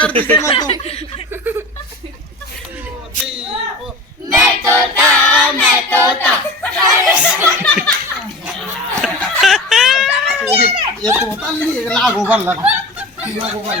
कर दी मैं तो। मैं तोता ये तोता नहीं है, लागो बल लगा लागो बल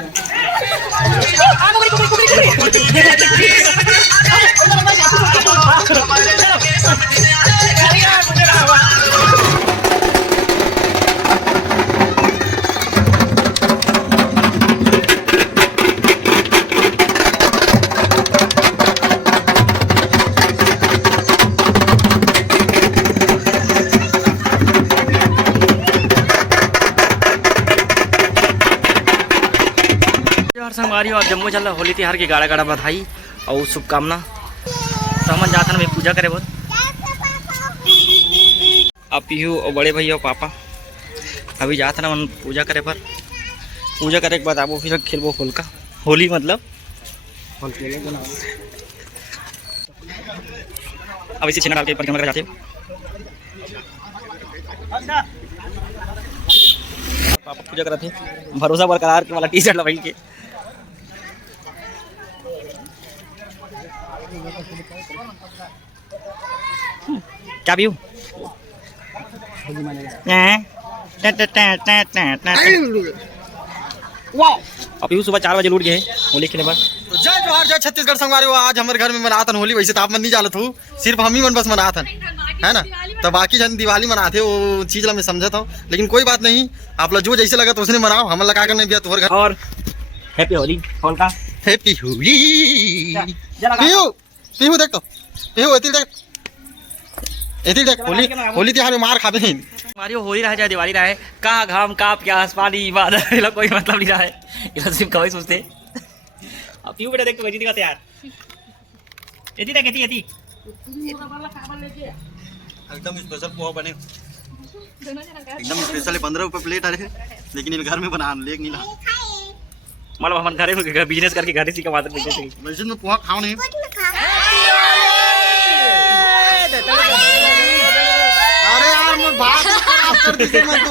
संगवारी और जम्मू चल रहा होली त्योहार की गाड़ा गाड़ा बधाई और शुभकामना। तो हम जाते ना पूजा करे बहुत अब पीहू और बड़े भैया और पापा अभी जाते ना पूजा करे पर पूजा करे के बाद आप फिर खेलबो होली मतलब अब इसी छेना डाल के परिक्रमा जाते पापा पूजा करते भरोसा बरकरार के वाला टी शर्ट लगा के क्या भी अब सुबह 4 बजे लूट गए होली खेले बाद। जय जोहार जय छत्तीसगढ़ संगवारी। आज हमारे घर में मनातन होली, वैसे तो आप मन नहीं जालत हो, सिर्फ हम ही मन बस मनातन है ना। तो बाकी जन दिवाली मनाते वो चीज ला मैं समझता हूँ, लेकिन कोई बात नहीं, आप लोग जो जैसे लगा तो उसने मनाओ, हम लगा कर नहीं दिया तुम्हारे घर। और हैप्पी होली का हैप्पी होली। पीहू देख तो पीहू एती देख होली होली त्योहार में मार खाते हैं हमारी होली रहा चाहे दिवाली रहे का घाम का प्यास पानी बादल कोई मतलब नहीं रहा है, ये सिर्फ कभी सोचते। अब पीहू बेटा देख तो कैसी दिखाते यार एती देख एती एकदम स्पेशल पोहा बने, एकदम स्पेशल 15 रुपये प्लेट आ रहे, लेकिन इन घर में बना लेक नहीं ला मतलब हम घर बिजनेस करके घर से कमाते वैसे में पोहा खाओ नहीं। अरे यार मैं बात खराब कर दी मैं तो।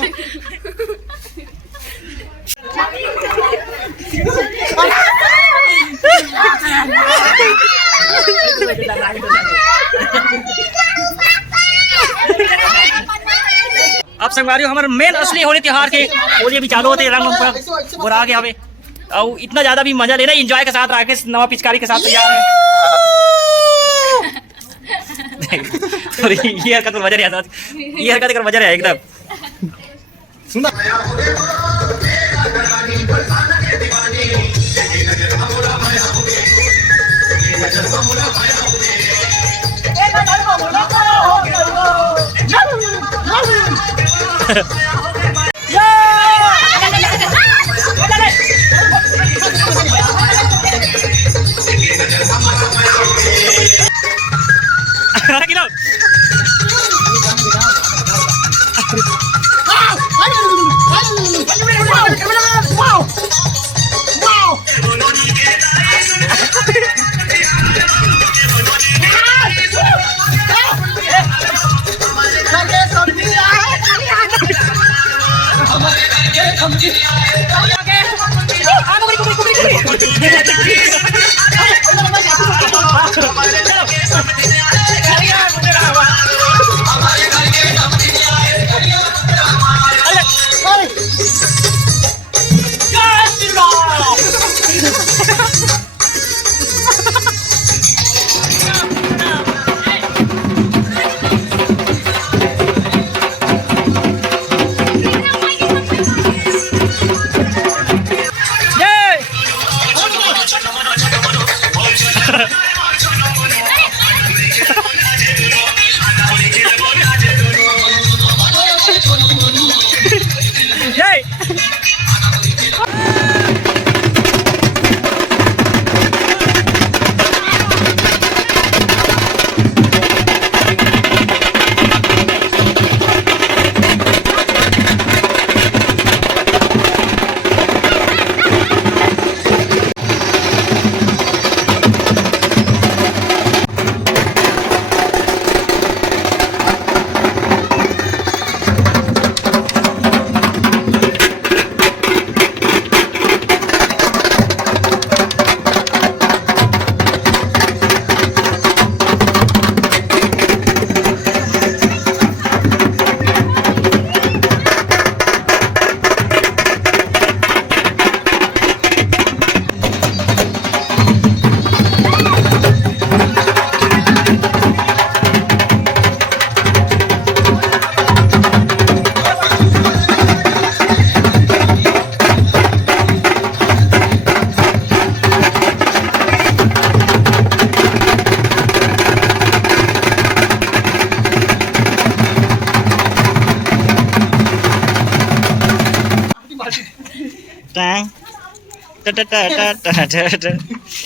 अब संगवारियों हमारे मेन असली होली त्योहार के होली भी चालू होते रंग और आगे हमें और इतना ज्यादा भी मजा लेना एंजॉय के साथ राकेश नवा पिचकारी के साथ तैयार है। ये हरकत मजा नहीं आता, ये हरकत कर मजा नहीं एकदम सुना।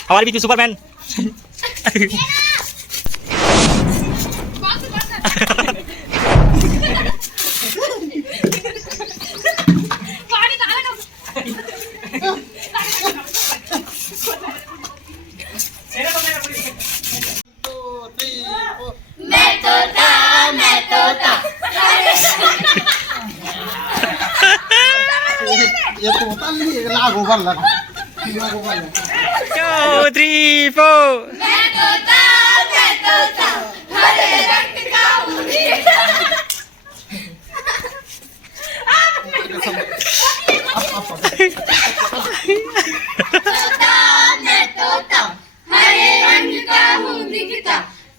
हमारे बीच में सुपरमैन पानी डाला ना मैं तोता ये तो होता नहीं है लाग ओवर लगा 2, 3, 4 मैं तोता हरे रंग का हूँ मैं तोता हरे रंग का हूँ दिखता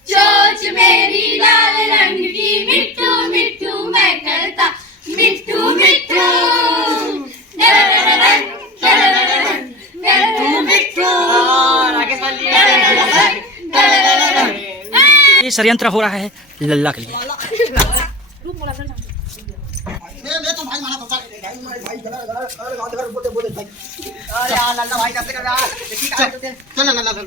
चोंच मेरी लाल रंग की मिट्ठू मिट्ठू मैं करता मिट्ठू मिट्ठू ये षड्यंत्र हो रहा है लल्ला के लिए। मैं तो भाई माना तो भाई गला बोले भाई अरे यार लल्ला भाई कैसे कर यार देखी का करते हैं चल लल्ला भाई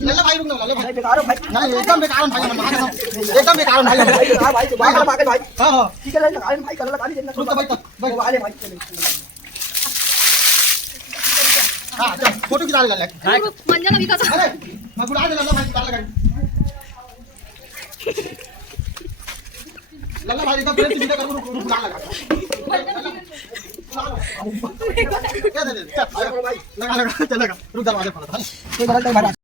लल्ला भाई रुक ना लल्ला भाई बेकार हो भाई नहीं एकदम बेकार भाई मन मार एकदम बेकार भाई बेकार भाई तो भाई मार के भाई हां हां ठीक है लगा भाई कल लगा देना रुक भाई भाई वाले भाई हां चल फोटो खिंचा ले लल्ला मंजना भी कसा अरे मैं बुला दे लल्ला भाई की लगा लल्ला भाई का प्रेम सीधा कर बुला लगा क्या दे चल भाई लगा चल लगा रुक दरवाजे पर भाई कोई गलत नहीं भाई